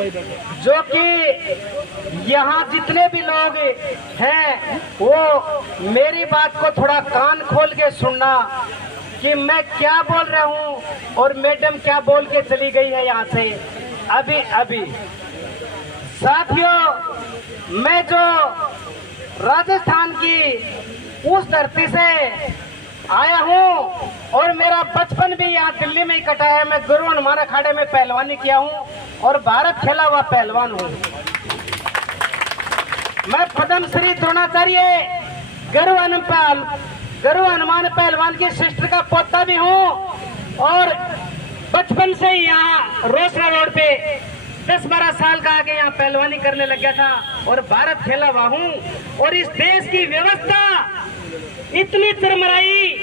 जो कि यहाँ जितने भी लोग हैं वो मेरी बात को थोड़ा कान खोल के सुनना कि मैं क्या बोल रहा हूँ और मैडम क्या बोल के चली गई है यहाँ से अभी। साथियों, मैं जो राजस्थान की उस धरती से आया हूँ और मेरा बचपन भी यहाँ दिल्ली में ही कटा है। मैं गुरु हनुमान अखाड़े में पहलवानी किया हूँ और भारत खेला हुआ पहलवान हूँ। मैं पद्म श्री द्रोणाचार्य गुरु हनुमान पहलवान की सिस्टर का पोता भी हूँ और बचपन से ही यहाँ रोसड़ा रोड पे 10-12 साल का आगे यहाँ पहलवानी करने लग गया था और भारत खेला हुआ हूँ। और इस देश की व्यवस्था इतनी चरमराई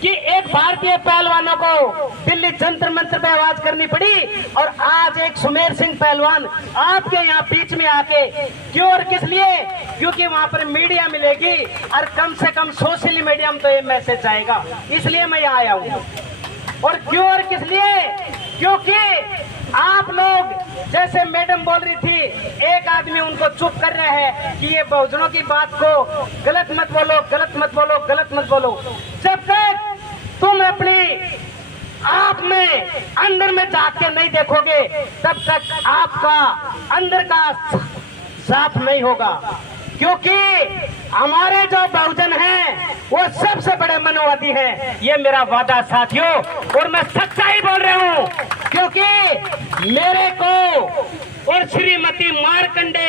कि एक भारतीय पहलवानों को दिल्ली जंतर मंतर पे आवाज करनी पड़ी और आज एक सुमेर सिंह पहलवान आपके यहाँ बीच में आके क्यों और किस लिए? क्योंकि वहाँ पर मीडिया मिलेगी और कम से कम सोशल मीडिया में तो ये मैसेज आएगा, इसलिए मैं यहाँ आया हूँ। और क्यों और किस लिए? क्योंकि आप लोग जैसे मैडम बोल रही थी, एक आदमी उनको चुप कर रहा है कि ये बहुजनों की बात को गलत मत बोलो, गलत मत बोलो, गलत मत बोलो। जब तक तुम अपनी आप में अंदर में झांक के नहीं देखोगे तब तक आपका अंदर का साफ नहीं होगा। क्योंकि हमारे जो बहुजन हैं वो सबसे बड़े मनोवादी हैं, ये मेरा वादा साथियों, और मैं सच्चाई बोल रहा हूँ। क्योंकि मेरे को और श्रीमती मारकंडे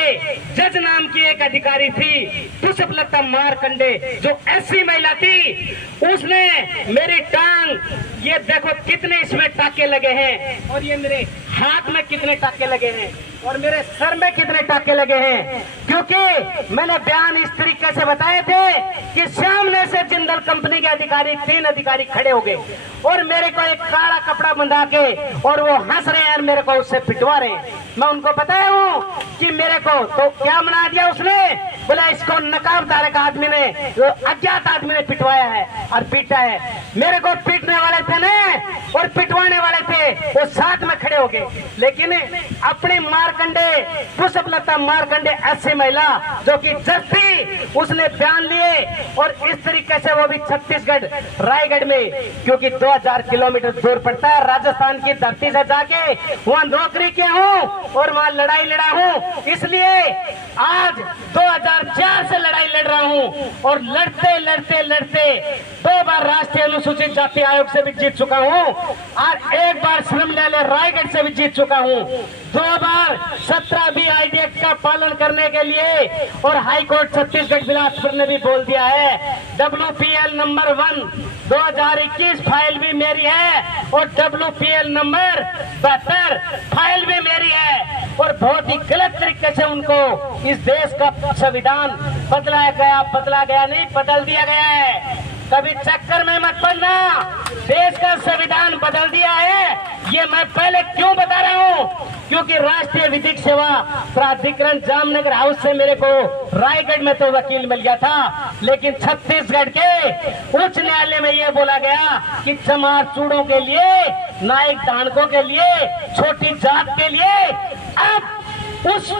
जज नाम की एक अधिकारी थी, पुष्पलता मारकंडे, जो ऐसी महिला थी, उसने मेरी टांग, ये देखो कितने इसमें टाके लगे हैं और ये मेरे हाथ में कितने टाके लगे हैं और मेरे सर में कितने टाके लगे हैं। क्योंकि मैंने बयान इस तरीके से बताए थे कि सामने से जिंदल कंपनी के अधिकारी 3 अधिकारी खड़े हो गए और मेरे को एक काला कपड़ा बंधा के और वो हंस रहे हैं, मेरे को उससे पिटवा रहे हैं। मैं उनको बताया हूँ कि मेरे को तो क्या बना दिया उसने, बोला इसको नकाबदार का आदमी ने, अज्ञात आदमी ने पिटवाया है और पीटा है। मेरे को पीटने वाले थे ना और पिटवाने वाले थे, वो साथ में खड़े हो गए। लेकिन अपनी मारकंडे, पुष्पलता मारकंडे ऐसी महिला जो कि जज थी, उसने बयान लिए और इस तरीके से वो भी छत्तीसगढ़ रायगढ़ में, क्योंकि 2000 किलोमीटर दूर पड़ता है, राजस्थान की धरती से जाके वहां नौकरी किया हूँ और वहां लड़ाई लड़ा हूँ। इसलिए आज 2004 से लड़ाई लड़ रहा हूँ और लड़ते लड़ते लड़ते 2 बार राष्ट्रीय अनुसूचित जाति आयोग से भी जीत चुका हूँ और 1 बार श्रम न्यायालय रायगढ़ से भी जीत चुका हूँ। 2 बार 17B आईडी एक्ट का पालन करने के लिए और हाईकोर्ट छत्तीसगढ़ बिलासपुर ने भी बोल दिया है। WPL नंबर 1 2021 फाइल भी मेरी है और WPL नंबर 72 फाइल भी मेरी है। और बहुत ही गलत तरीके से उनको इस देश का संविधान बदला गया नहीं, बदल दिया गया है। कभी चक्कर में मत पड़ना, देश का संविधान बदल दिया है। ये मैं पहले क्यों बता रहा हूँ? क्योंकि राष्ट्रीय विधिक सेवा प्राधिकरण जामनगर हाउस से मेरे को रायगढ़ में तो वकील मिल गया था, लेकिन छत्तीसगढ़ के उच्च न्यायालय में ये बोला गया कि चमार चूड़ों के लिए, नायक धानकों के लिए, छोटी जात के लिए अब उस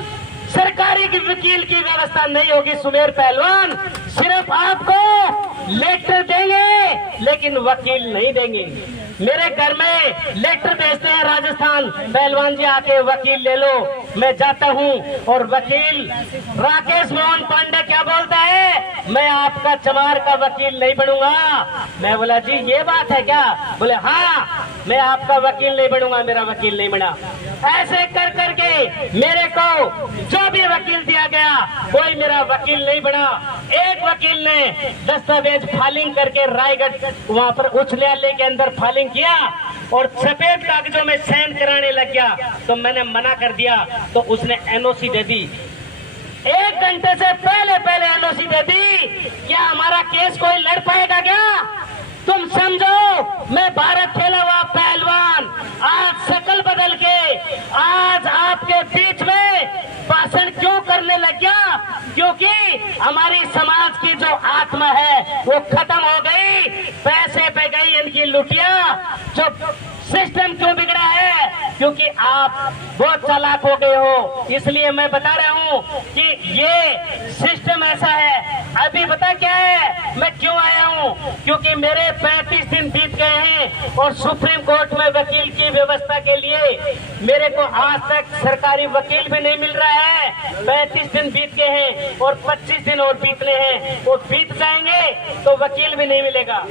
सरकारी की वकील की व्यवस्था नहीं होगी। सुमेर पहलवान, सिर्फ आपको लेटर देंगे लेकिन वकील नहीं देंगे। मेरे घर में लेटर भेजते हैं राजस्थान, पहलवान जी आके वकील ले लो। मैं जाता हूँ और वकील राकेश मोहन पांडे क्या बोलता है, मैं आपका चमार का वकील नहीं बनूंगा। मैं बोला जी ये बात है क्या? बोले हाँ, मैं आपका वकील नहीं बनूंगा, मेरा वकील नहीं बना। ऐसे कर करके मेरे को जो भी वकील दिया गया कोई मेरा वकील नहीं बना। एक वकील ने दस्तावेज फाइलिंग करके रायगढ़ वहां पर उच्च न्यायालय के अंदर फाइलिंग किया और सफेद कागजों में साइन कराने लग गया, तो मैंने मना कर दिया, तो उसने एनओसी दे दी। 1 घंटे से पहले एनओसी दे दी। क्या हमारा केस कोई लड़ पाएगा क्या? तुम समझो, मैं भारत खेला हुआ पहलवान आज शकल बदल के आज आपके बीच में भाषण क्यों करने लग गया? क्योंकि हमारी समाज की जो आत्मा है वो खत्म हो गई, पैसे पे गई इनकी लुटिया। जो सिस्टम क्यों बिगड़ा है? क्योंकि आप बहुत चालाक हो गए हो, इसलिए मैं बता रहा हूँ कि ये सिस्टम ऐसा है। अभी बता क्या है, मैं क्यों आया हूँ, क्योंकि मेरे 35 दिन बीत गए हैं और सुप्रीम कोर्ट में वकील की व्यवस्था के लिए मेरे को आज तक सरकारी वकील भी नहीं मिल रहा है। 35 दिन बीत गए हैं और 25 दिन और बीतने हैं, वो बीत जाएंगे तो वकील भी नहीं मिलेगा।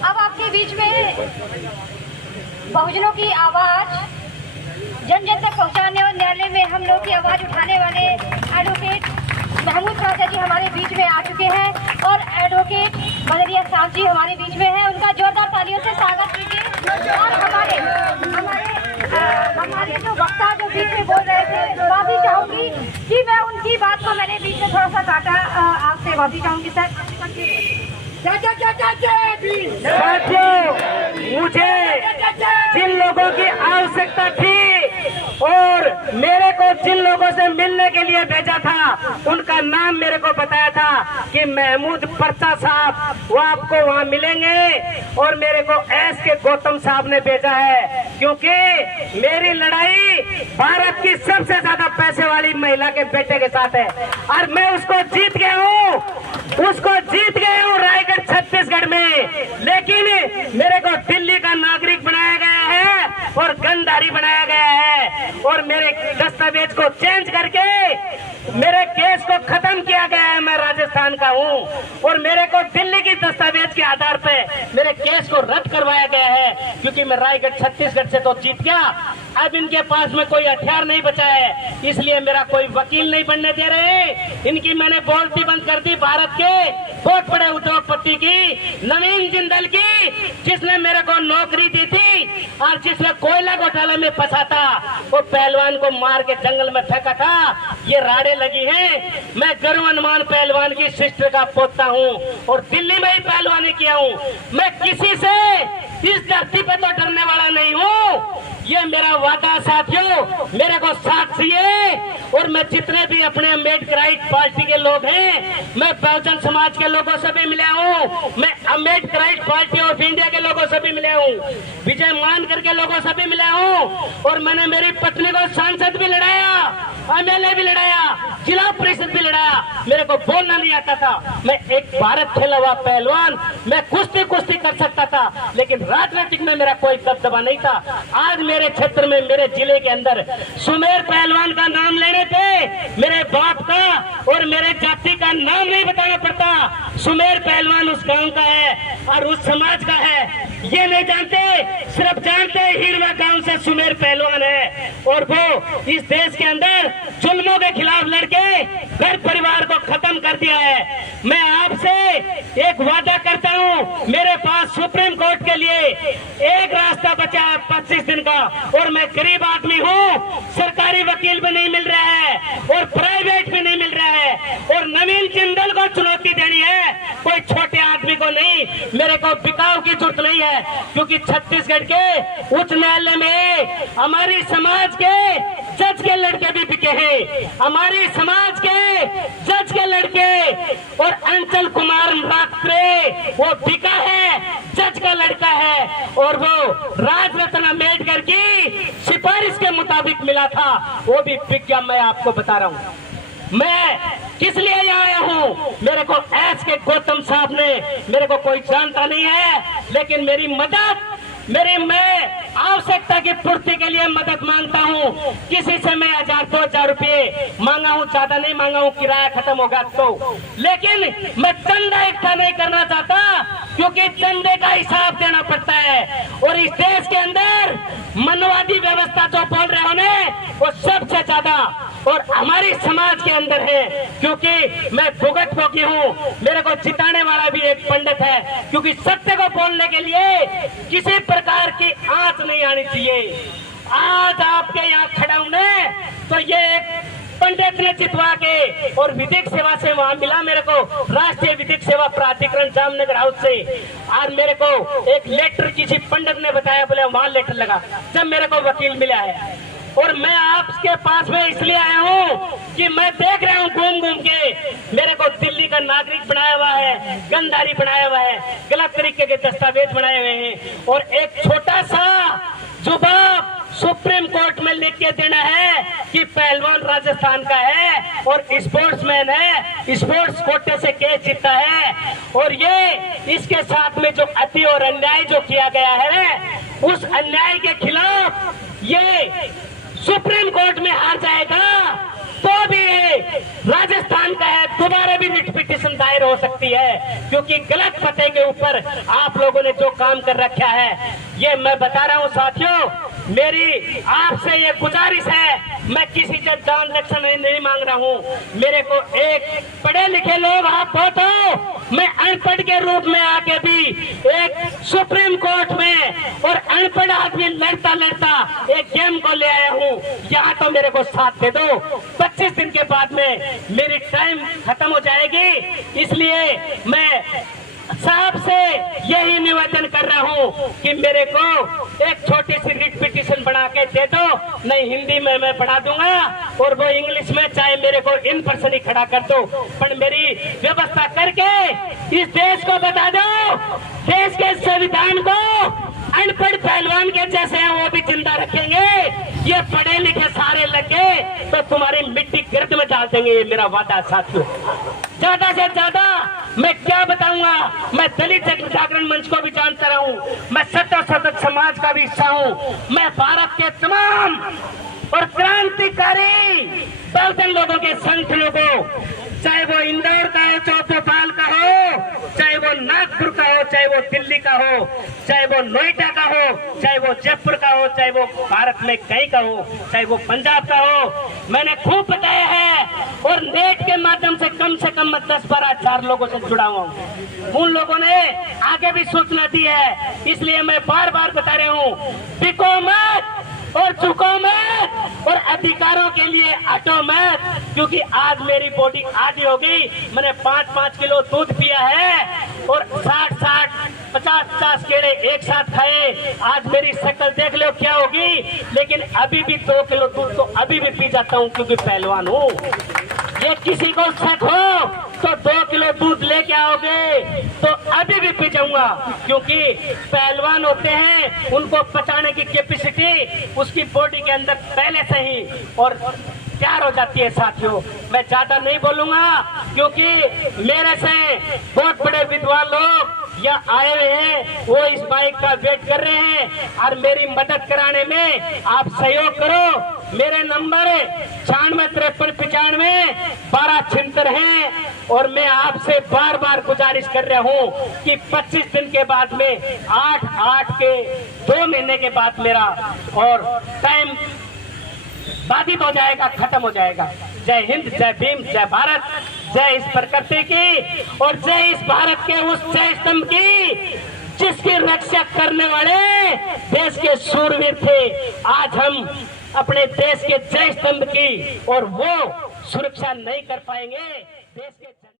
अब आपके बीच में बहुजनों की आवाज जन जन तक पहुंचाने और न्यायालय में हम लोग की आवाज उठाने वाले एडवोकेट महमूद राजा जी हमारे बीच में आ चुके हैं और एडवोकेट मदरिया साहब जी हमारे बीच में हैं। उनका जोरदार तालियों से स्वागत कीजिए। और हमारे जो वक्ता जो बीच में बोल रहे थे, माफी चाहूंगी कि मैं उनकी बात को मैंने बीच में थोड़ा सा काटा, आपसे माफी चाहूंगी सर। साथियों, मुझे जिन लोगों की आवश्यकता थी और मेरे को जिन लोगों से मिलने के लिए भेजा था, उनका नाम मेरे को बताया था कि महमूद पर्चा साहब वो आपको वहाँ मिलेंगे, और मेरे को एस के गौतम साहब ने भेजा है, क्योंकि मेरी लड़ाई भारत की सबसे ज्यादा पैसे वाली महिला के बेटे के साथ है और मैं उसको जीत गया हूँ रायगढ़ छत्तीसगढ़ में। लेकिन मेरे को दिल्ली का नागरिक बनाया गया है और गंधारी बनाया गया है और मेरे दस्तावेज को चेंज करके मेरे केस को खत्म किया गया है। मैं राजस्थान का हूँ और मेरे को दिल्ली की दस्तावेज के आधार पे मेरे केस को रद्द करवाया गया है, क्योंकि मैं रायगढ़ छत्तीसगढ़ से तो जीत गया। अब इनके पास में कोई हथियार नहीं बचा है, इसलिए मेरा कोई वकील नहीं बनने दे रहे। इनकी मैंने बोलती बंद कर दी। भारत के बहुत बड़े उद्योगपति की, नवीन जिंदल की, जिसने मेरे को नौकरी दी थी और जिसने कोयला घोटाला में फंसा था, वो पहलवान को मार के जंगल में फेंका था। ये राड़े लगी है। मैं गर्वनमान पहलवान की सिस्टर का पोता हूँ और दिल्ली में ही पहलवानी किया हूँ। मैं किसी से इस धरती पे तो डरने वाला नहीं हूँ। ये मेरा वादा साथियों, मेरे को साथ चाहिए। और मैं जितने भी अपने अम्बेडकराइट पार्टी के लोग हैं, मैं बहुजन समाज के लोगों से भी मिला हूँ, मैं अम्बेडकराइट पार्टी ऑफ इंडिया के लोगों से भी मिला हूँ, विजय मानकर के लोगों से भी मिला हूँ, और मैंने मेरी पत्नी को सांसद भी लड़ाया, एमएलए भी लड़ाया, जिला परिषद भी लड़ाया। मेरे को बोलना नहीं आता था। मैं एक भारत खेला हुआ पहलवान, मैं कुश्ती कर सकता था, लेकिन राजनीतिक में मेरा कोई दबदबा नहीं था। आज मेरे क्षेत्र में, मेरे जिले के अंदर सुमेर पहलवान का नाम लेने पे मेरे बाप का और मेरे जाति का नाम नहीं बताना पड़ता। सुमेर पहलवान उस गांव का है और उस समाज का है, ये नहीं जानते, सिर्फ जानते हिरवा गांव से सुमेर पहलवान है और वो इस देश के अंदर जुल्मों के खिलाफ लड़के घर परिवार को खत्म कर दिया है। मैं आपसे एक वादा करता हूँ, मेरे पास सुप्रीम कोर्ट के लिए एक रास्ता बचा है 25 दिन का, और मैं गरीब आदमी हूँ, सरकारी वकील भी नहीं मिल रहा है और प्राइवेट भी नहीं मिल रहा है, और नवीन जिंदल को चुनौती देनी है, कोई छोटे आदमी को नहीं। मेरे को बिकाऊ की जरूरत नहीं है, क्योंकि छत्तीसगढ़ के उच्च न्यायालय में हमारी समाज के जज के लड़के भी बिके हैं, हमारी समाज के जज के लड़के, और अंचल कुमार रात्रे वो बिका है, जज का लड़का है, और वो राजरत्न अम्बेडकर की सिफारिश के मुताबिक मिला था, वो भी बिक गया। मैं आपको बता रहा हूँ मैं किस लिए यहाँ आया हूँ। मेरे को एस के गौतम साहब ने, मेरे को कोई जानता नहीं है, लेकिन मेरी मदद, मैं आवश्यकता की पूर्ति के लिए मदद मांगता हूँ। किसी से मैं 1000-2000 रुपये मांगा हूँ, ज्यादा नहीं मांगा हूँ, किराया खत्म होगा तो, लेकिन मैं चंदा इकट्ठा नहीं करना चाहता, क्योंकि चंदे का हिसाब देना पड़ता है। और इस देश के अंदर मनवादी व्यवस्था जो बोल रहे हो वो सबसे ज्यादा और हमारी समाज के अंदर है, क्योंकि मैं भुगत भोगी हूँ। मेरे को जिताने वाला भी एक पंडित है, क्योंकि सत्य को बोलने के लिए किसी प्रकार की आंच नहीं आनी चाहिए। आज आपके यहाँ खड़ा हूं तो ये एक पंडित ने जितवा के और विधिक सेवा से वहां मिला मेरे को, राष्ट्रीय विधिक सेवा प्राधिकरण जामनगर हाउस से। आज मेरे को एक लेटर किसी पंडित ने बताया, बोले वहां लेटर लगा, जब मेरे को वकील मिला है। और मैं आपके पास में इसलिए आया हूँ कि मैं देख रहा हूँ घूम घूम के मेरे को दिल्ली का नागरिक बनाया हुआ है, गंधारी बनाया हुआ है, गलत तरीके के दस्तावेज बनाए हुए हैं और एक छोटा सा जुबाब सुप्रीम कोर्ट में लिख के देना है कि पहलवान राजस्थान का है और स्पोर्ट्समैन है, स्पोर्ट्स कोटे से केस जीता है। और ये इसके साथ में जो अति और अन्याय जो किया गया है, उस अन्याय के खिलाफ ये सुप्रीम कोर्ट में हार जाएगा तो भी राजस्थान का है, दोबारा भी रिट पिटीशन दायर हो सकती है, क्योंकि गलत पते के ऊपर आप लोगों ने जो काम कर रखा है। ये मैं बता रहा हूँ साथियों, मेरी आपसे ये गुजारिश है, मैं किसी से दान दक्षिण नहीं मांग रहा हूँ। मेरे को एक पढ़े लिखे लोग आप बहुत हो, मैं अनपढ़ के रूप में आके भी एक सुप्रीम कोर्ट में और अनपढ़ आदमी लड़ता लड़ता एक गेम को ले आया हूँ। यहाँ तो मेरे को साथ दे दो, 25 दिन के बाद में मेरी टाइम खत्म हो जाएगी, इसलिए मैं साहब से यही निवेदन कर रहा हूँ कि मेरे को एक छोटी सी रिट पिटीशन बना के दे दो, नहीं हिंदी में मैं पढ़ा दूंगा और वो इंग्लिश में, चाहे मेरे को इन पर्सन ही खड़ा कर दो, पर मेरी व्यवस्था करके इस देश को बता दो, देश के संविधान को अनपढ़ पहलवान के जैसे हैं वो भी जिंदा रखेंगे। ये पढ़े लिखे सारे लगे तो तुम्हारी मिट्टी गर्द में डाल देंगे, ये मेरा वादा साथियों। ज्यादा से ज्यादा मैं क्या बताऊंगा, मैं दलित जागरण मंच को भी जानता रहा हूँ, मैं सत्य सतत समाज का भी हिस्सा हूँ, मैं भारत के तमाम और क्रांतिकारी बहुजन लोगों के संगठनों को, चाहे वो इंदौर का हो, चाहे भोपाल का हो, चाहे वो नागपुर का हो, चाहे वो दिल्ली का हो, चाहे वो नोएडा का हो, चाहे वो जयपुर का हो, चाहे वो भारत में कहीं का हो, चाहे वो पंजाब का हो, मैंने खूब बताया है और नेट के माध्यम से कम 10-12 हजार लोगों से जुड़ा हुआ हूँ। उन लोगों ने आगे भी सूचना दी है, इसलिए मैं बार बार बता रहा हूँ, बिको मत और झुको मत और अधिकारों के लिए हटो मत, क्योंकि आज मेरी बॉडी आधी हो गई, मैंने 5-5 किलो दूध पिया है और 60-60, 50-50 केले एक साथ खाए, आज मेरी शक्ल देख लो क्या होगी, लेकिन अभी भी 2 किलो दूध तो अभी भी पी जाता हूँ क्योंकि पहलवान हूँ। ये किसी को शक हो तो 2 किलो दूध लेके आओगे तो अभी भी पी जाऊंगा, क्योंकि पहलवान होते हैं उनको पचाने की कैपेसिटी उसकी बॉडी के अंदर पहले से ही और तैयार हो जाती है साथियों। मैं ज्यादा नहीं बोलूंगा क्योंकि मेरे से बहुत बड़े विद्वान लोग यहाँ आए हुए हैं, वो इस बाइक का वेट कर रहे हैं और मेरी मदद कराने में आप सहयोग करो। मेरे नंबर 96-53-95 1276 है और मैं आपसे बार बार गुजारिश कर रहा हूँ कि 25 दिन के बाद में 8 के 2 महीने के बाद मेरा और टाइम बाधित हो जाएगा, खत्म हो जाएगा। जय हिंद, जय भीम, जय भारत, जय इस प्रकृति की और जय इस भारत के उस जय स्तंभ की जिसकी रक्षा करने वाले देश के शूरवीर थे। आज हम अपने देश के जय स्तंभ की और वो सुरक्षा नहीं कर पाएंगे।